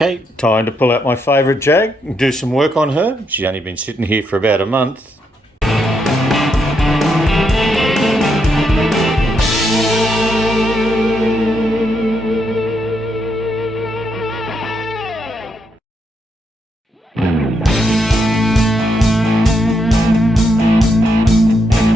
Okay, time to pull out my favourite Jag and do some work on her. She's only been sitting here for about a month.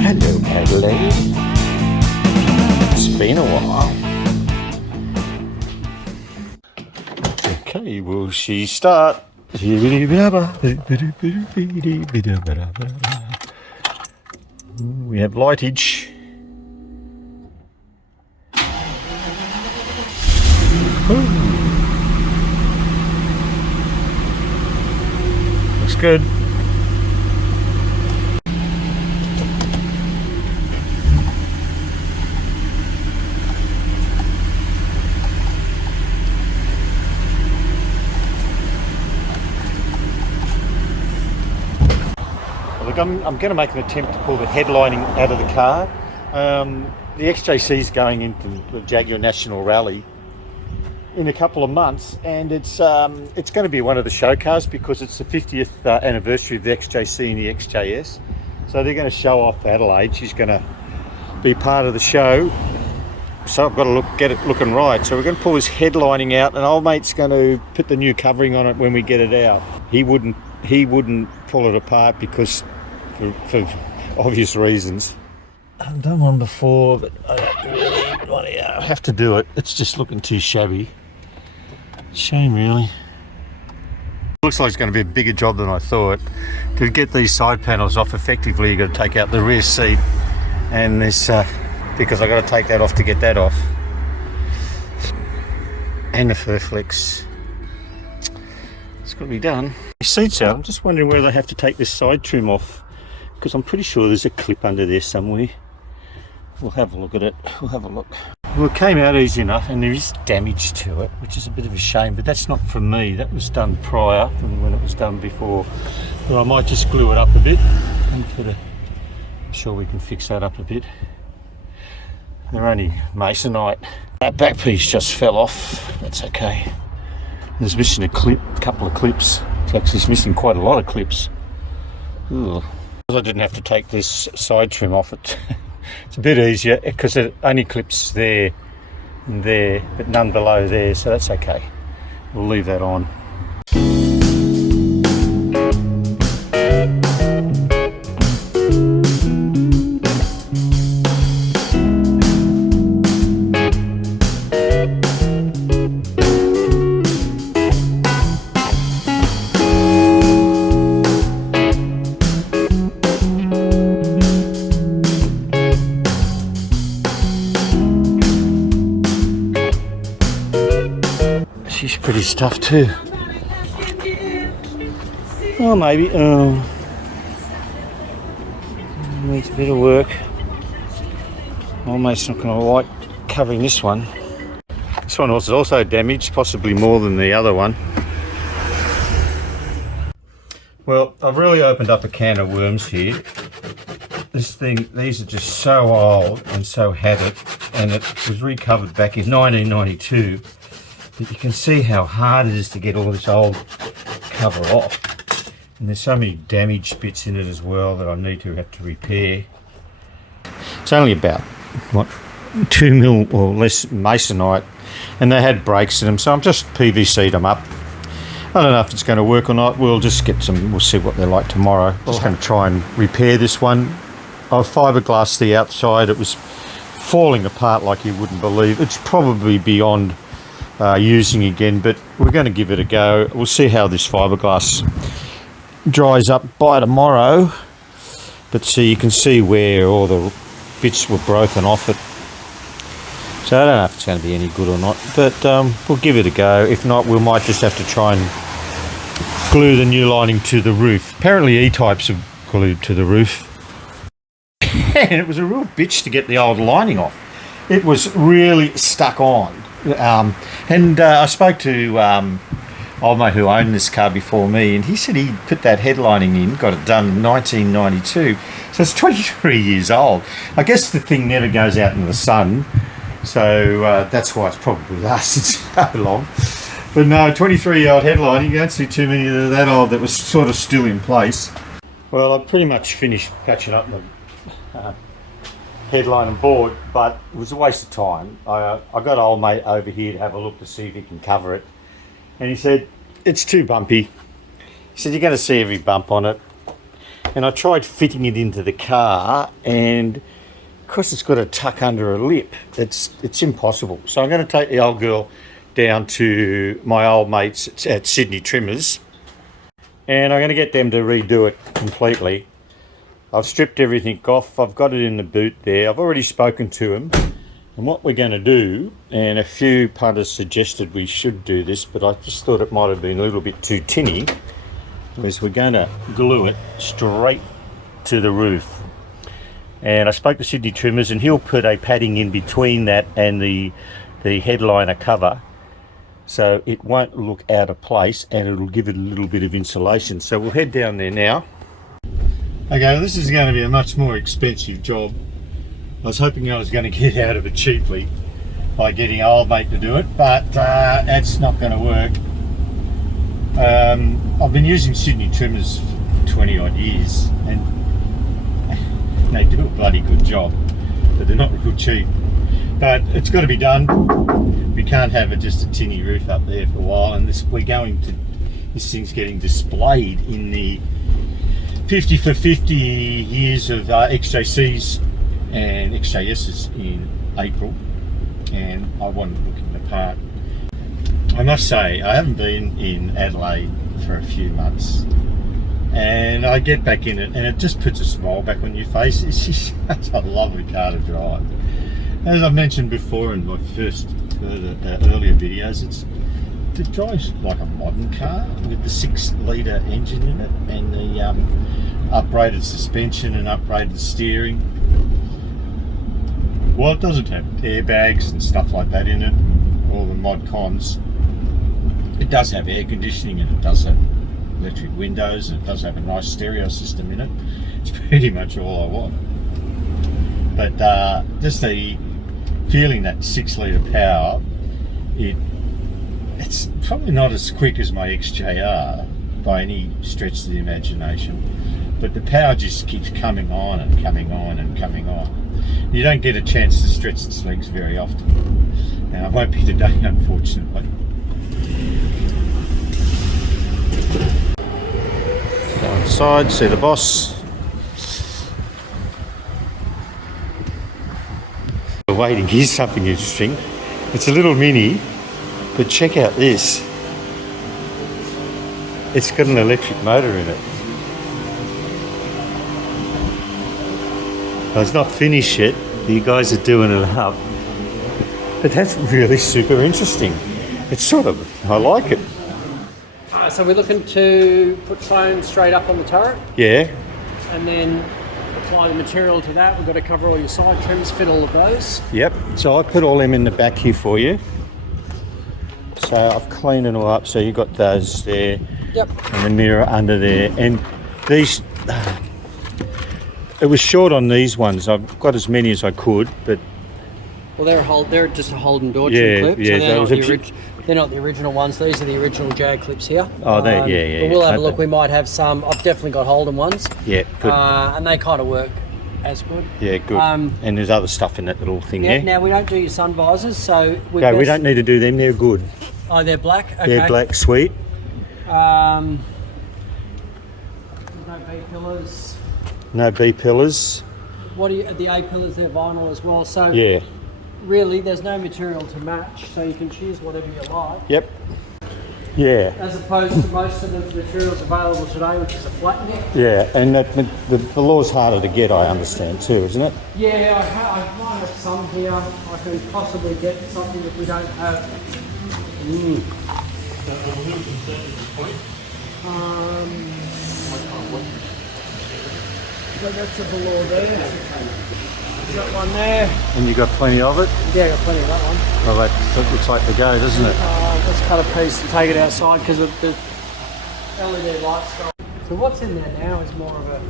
Hello, Adelaide. It's been a while. Okay, will she start? We have lightage. Looks good. Look, I'm going to make an attempt to pull the headlining out of the car. The XJC is going into the Jaguar National Rally in a couple of months, and it's going to be one of the show cars because it's the 50th anniversary of the XJC and the XJS. So they're going to show off Adelaide. She's going to be part of the show. So I've got to get it looking right. So we're going to pull this headlining out, and old mate's going to put the new covering on it when we get it out. He wouldn't pull it apart because for obvious reasons. I've done one before, but I don't really want to have to do it. It's just looking too shabby. Shame, really. Looks like it's going to be a bigger job than I thought. To get these side panels off effectively, you've got to take out the rear seat and this, because I've got to take that off to get that off. And the fur flex. It's got to be done. The seats out, I'm just wondering whether they have to take this side trim off, because I'm pretty sure there's a clip under there somewhere. We'll have a look at it. We'll have a look. Well, it came out easy enough, and there is damage to it, which is a bit of a shame, but that's not from me. That was done prior from when it was done before. But I might just glue it up a bit and I'm sure we can fix that up a bit. They're only masonite. That back piece just fell off. That's okay. There's missing a couple of clips. It's actually missing quite a lot of clips. Ugh. I didn't have to take this side trim off it. It's a bit easier because it only clips there and there, but none below there, so that's okay. We'll leave that on. She's pretty stuffed too. Oh, maybe. Needs a bit of work. Almost not going to like covering this one. This one was also damaged, possibly more than the other one. Well, I've really opened up a can of worms here. These are just so old and so had it, and it was recovered back in 1992. But you can see how hard it is to get all this old cover off. And there's so many damaged bits in it as well that I have to repair. It's only about, 2 mil or less masonite, and they had breaks in them, so I'm just PVC'd them up. I don't know if it's going to work or not. We'll just get some, we'll see what they're like tomorrow. Just going to try and repair this one. I've fiberglassed the outside. It was falling apart like you wouldn't believe. It's probably beyond using again, but we're going to give it a go. We'll see how this fiberglass dries up by tomorrow, but so you can see where all the bits were broken off it. So I don't know if it's going to be any good or not, but we'll give it a go. If not, we might just have to try and glue the new lining to the roof. Apparently E-types are glued to the roof. And it was a real bitch to get the old lining off. It was really stuck on. I spoke to old mate who owned this car before me, and he said he put that headlining in, got it done in 1992, so it's 23 years old. I guess the thing never goes out in the sun, so that's why it's probably lasted so long. But no, 23-year-old headline, you don't see too many of that old that was sort of still in place. Well, I've pretty much finished patching up the headline and board, but it was a waste of time. I got old mate over here to have a look to see if he can cover it. And he said, it's too bumpy. He said, you're going to see every bump on it. And I tried fitting it into the car, and because it's got a tuck under a lip, it's impossible. So I'm going to take the old girl down to my old mates at Sydney Trimmers, and I'm going to get them to redo it completely. I've stripped everything off. I've got it in the boot there. I've already spoken to him. And what we're going to do, and a few punters suggested we should do this, but I just thought it might have been a little bit too tinny, is we're going to glue it straight to the roof. And I spoke to Sydney Trimmers, and he'll put a padding in between that and the headliner cover, so it won't look out of place, and it'll give it a little bit of insulation. So we'll head down there now. Okay, this is going to be a much more expensive job. I was hoping I was going to get out of it cheaply by getting old mate to do it, but that's not going to work. I've been using Sydney Trimmers for 20 odd years, and they do a bloody good job, but they're not real cheap. But it's got to be done. We can't have just a tinny roof up there for a while, and this thing's getting displayed in the 50 for 50 years of XJCs and XJSs in April, and I wanted to look in the part. I must say, I haven't been in Adelaide for a few months, and I get back in it and it just puts a smile back on your face. It's just such a lovely car to drive. As I've mentioned before in my earlier videos, it drives like a modern car with the 6-litre engine in it, and the upgraded suspension and upgraded steering. Well, it doesn't have airbags and stuff like that in it, all the mod cons. It does have air conditioning, and it does have electric windows, and it does have a nice stereo system in it. It's pretty much all I want. But just the feeling that 6-litre power, it's probably not as quick as my XJR by any stretch of the imagination, but the power just keeps coming on and coming on and coming on. You don't get a chance to stretch its legs very often. Now, it won't be today, unfortunately. Go inside, see the boss. Waiting, here's something interesting. It's a little mini, but check out this. It's got an electric motor in it. It's not finished yet. You guys are doing it up. But that's really super interesting. It's sort of, I like it. So we're looking to put foam straight up on the turret. Yeah. And then apply the material to that. We've got to cover all your side trims, fit all of those. Yep. So I put all them in the back here for you. So I've cleaned it all up. So you've got those there. Yep. And the mirror under there. And these... It was short on these ones. I've got as many as I could, but... Well, they're just a Holden door trim clip, so they're not the original ones. These are the original Jag clips here. Oh, yeah. But we'll have a look. We might have some. I've definitely got Holden ones. Yeah, good. And they kind of work as good. Yeah, good. And there's other stuff in that little thing there. Now, we don't do your sun visors, so... we don't need to do them. They're good. Oh, they're black? Okay. They're black, sweet. No B-pillars. No B pillars. What are the A pillars? They're vinyl as well. So yeah, really, there's no material to match, so you can choose whatever you like. Yep. Yeah. As opposed to most of the materials available today, which is a flat neck. Yeah, and the law's harder to get, I understand too, isn't it? Yeah, I might have some here. I can possibly get something if we don't have. So that's a below there. Got one there. And you got plenty of it? Yeah, I got plenty of that one. Well, that looks like the go, doesn't it? Let's cut a piece and take it outside because the LED lights go. So what's in there now is more of a...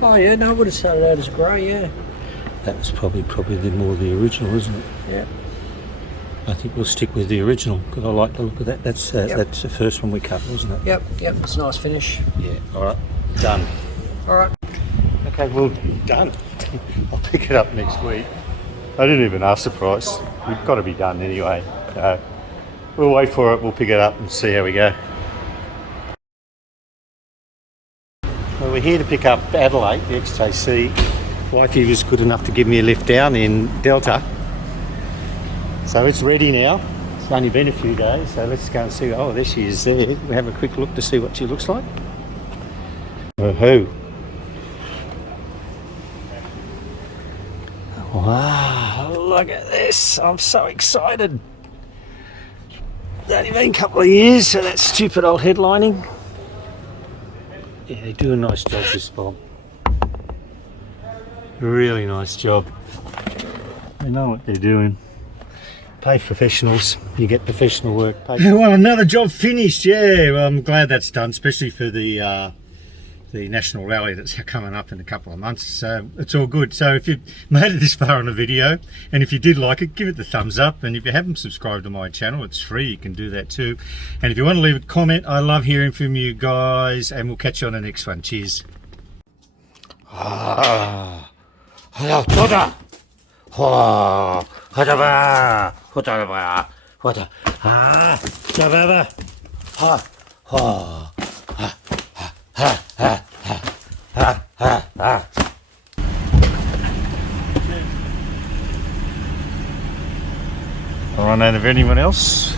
Oh yeah, no, it would have started out as grey, yeah. That's probably more the original, isn't it? Yeah. I think we'll stick with the original because I like the look of that. That's the first one we cut, wasn't it? Yep, it's a nice finish. Yeah. All right. Done. All right. Okay, well, done. I'll pick it up next week. I didn't even ask the price. We've got to be done anyway. We'll wait for it. We'll pick it up and see how we go. Well, we're here to pick up Adelaide, the XJC. Wifey was good enough to give me a lift down in Delta. So it's ready now. It's only been a few days, so let's go and see. Oh, there she is there. We'll have a quick look to see what she looks like. Woohoo. Wow, look at this. I'm so excited. It's only been a couple of years, so that stupid old headlining. Yeah, they do a nice job, this Bob. Really nice job. They know what they're doing. Pay professionals, you get professional work. Well, another job finished, yeah. Well, I'm glad that's done, especially for the national rally that's coming up in a couple of months. So it's all good. So if you've made it this far on the video, and if you did like it, give it the thumbs up. And if you haven't subscribed to my channel, it's free, you can do that too. And if you want to leave a comment, I love hearing from you guys, and we'll catch you on the next one. Cheers. I'll run out of anyone else.